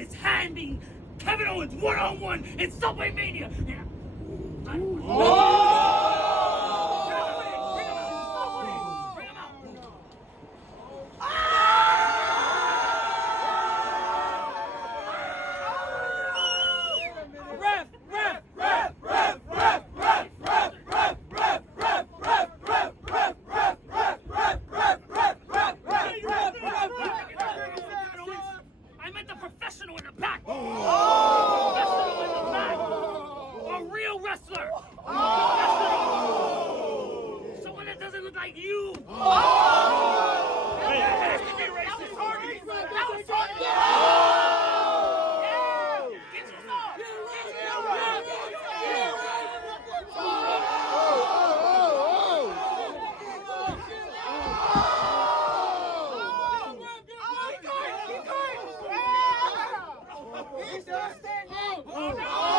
is handing Kevin Owens one-on-one in SubwayMania. I meant the professional in the back. Professional in the back. A real wrestler. Professional. Someone that doesn't look like you. He's still standing. Oh no!